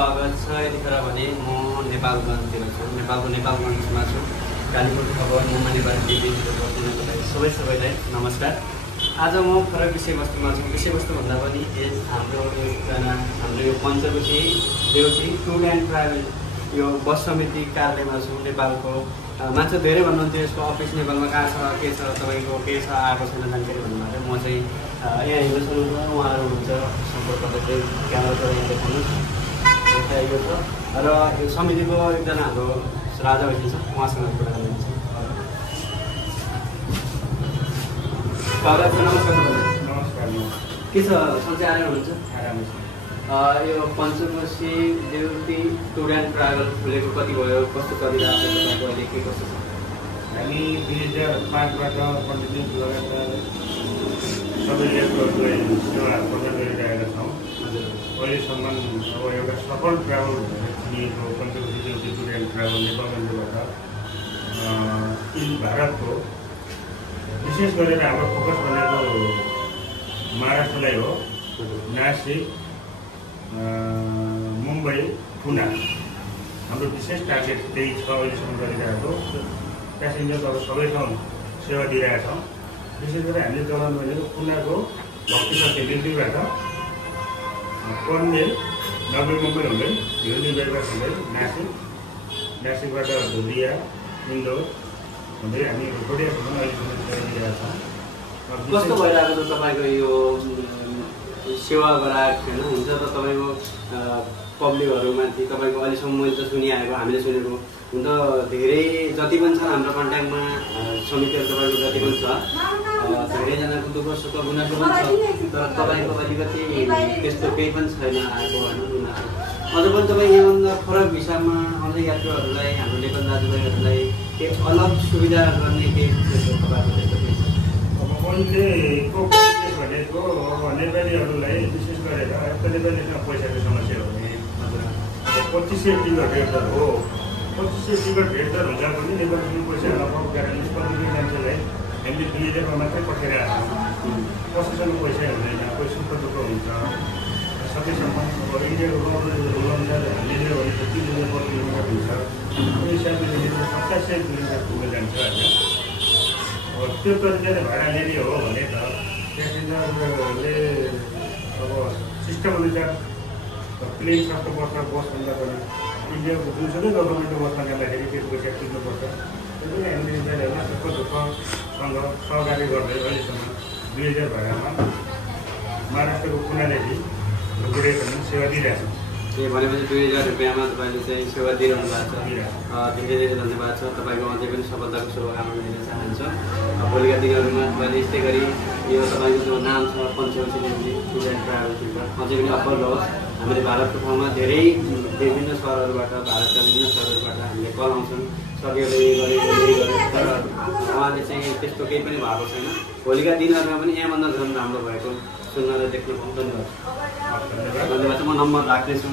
स्वागत छ। यतिखेर भने म नेपालगञ्जतिर छु। नेपालगञ्जमा छु। कालीकोट खबर मुम्बई नेपाली टिभीको बस्नुको लागि सबैलाई नमस्कार। आज म फरक विषयवस्तुमा छु। विषयवस्तु भन्दा पनि हाम्रो यो पञ्चकोशी देउटी टुर एन्ड ट्राभल यो बस समिति कार्यालयमा छु। नेपालको मान्छे धेरै भन्नुहुन्थ्यो यसको अफिस नेपालमा कहाँ छ, के छ, तपाईँको के छ, आएको छैन जानकारी भन्नुभएको। म चाहिँ यहाँ हिँड्नु सक्नुहुन्छ, उहाँहरू हुनुहुन्छ सम्पर्क गर्दै क्यामेरा यहाँ देखाउनुहोस् देखाइएको छ। र यो समितिको एकजना हाम्रो राजा भाइ छ, उहाँसँग कुरा गर्नुहुन्छ। नमस्कार। के छ, सन्चै आराम हुनुहुन्छ? यो पञ्चकोशी देउटी टुर एन्ड ट्राभल खुलेको कति भयो, कस्तो चलिरहेको छ तपाईँको अहिले, के कस्तो छ? हामी 2005बाट कन्टिन्यू लगातार सबै यात्रुहरूलाई सेवा प्रदान गरिरहेका छौँ। अहिलेसम्म अब एउटा सफल ट्राभल भनेर चिनिएको पञ्चकोशी देउटी टुर एन्ड ट्राभल नेपालगञ्जबाट भारतको विशेष गरेर हाम्रो फोकस भनेको महाराष्ट्रलाई हो। नासिक, मुम्बई, पुना हाम्रो विशेष टार्गेट त्यही छ। अहिलेसम्म गरिरहेको प्यासेन्जर अब सबै ठाउँ सेवा दिइरहेका छौँ। विशेष गरी हामीले चलाउनु भनेको पुनाको भक्ति शक्ति दिल्लीबाट पनवेल, नवी मुम्बई हुँदै हिल्ली बेलबाट हुँदै नासिकबाट धुलिया, इन्दौर हुँदै हामी रोडियासम्म अहिलेसम्म सेवा दिइरहेका छौँ। कस्तो भइरहेको छ तपाईँको यो सेवा गराएको छैन हुन्छ त तपाईँको पब्लिकहरूमाथि? तपाईँको अहिलेसम्म मैले त सुनिआएको, हामीले सुनेको हुन त धेरै जति पनि छन् हाम्रो कन्ट्याक्टमा समितिहरू तपाईँको जति पनि छ, धेरैजनाको दुःख सुख गुनासो पनि छ। तर तपाईँको अलिकति त्यस्तो केही पनि छैन आएको होइन गुनासो। अझ पनि तपाईँ योभन्दा फरक हिसाबमा अझै यात्रुहरूलाई, हाम्रो नेपाल दाजुभाइहरूलाई केही अलग सुविधा गर्ने केही तपाईँको त्यस्तो केही छ? अब अहिलेको भनेको अब नेपालीहरूलाई विशेष गरेर यता नेपालीसँग पैसाको समस्या हो भने 2500 टिकट रेट हो। 2500 टिकट रेट हुन्छ भने नेपालीसँग पैसा नपाएको कारणले कतिपय मान्छेलाई हामीले 2000मा मात्रै पठाइरहेको छौँ। कसैसँग पैसा हुँदैन, कोही सुख दुःख हुन्छ। सकेसम्म अब इन्डियाको रुल अनुसार हामीले भने 3000 पर किलोमिटर हुन्छ। त्यो हिसाबले 2700 किलोमिटर पुगेर जान्छ होइन। अब त्यो तरिकाले भाडा लिने हो भने त प्यासेन्जरले अब सिस्टम अनुसार प्लेन सस्तो पर्छ। बसभन्दा पनि इन्डियाको जुनसुकै गभर्मेन्टको बसमा जाँदाखेरि त्यसको पैसा तिर्नुपर्छ। त्यसैले हामीले नेपालीहरूलाई सुख दुःखसँग सहकारी गर्दै अहिलेसम्म 2000 भाडामा महाराष्ट्रको पुनादेखि गुडेसम्म सेवा दिइरहेको छौँ। ए भनेपछि 2000 रुपियाँमा तपाईँले चाहिँ सेवा दिइरहनु भएको छ। धेरै धेरै धन्यवाद छ। तपाईँको अझै पनि सफलताको शुभकामना दिन चाहन्छ। भोलिका दिनहरूमा तपाईँले यस्तै गरी यो तपाईँको जो नाम छ पञ्चकोशी देउटी टुर एन्ड ट्राभल अझै पनि अब्बल रहोस्। हामीले भारतको ठाउँमा धेरै विभिन्न सहरहरूबाट, भारतका विभिन्न सहरहरूबाट हामीले कल आउँछन्, सरहरूले गरे तर उहाँले चाहिँ त्यस्तो केही पनि भएको छैन। भोलिका दिनहरूमा पनि यहाँभन्दा झन् राम्रो भएको सुन्न र देख्न पाउँछ। धन्यवाद। म नम्बर राख्नेछु।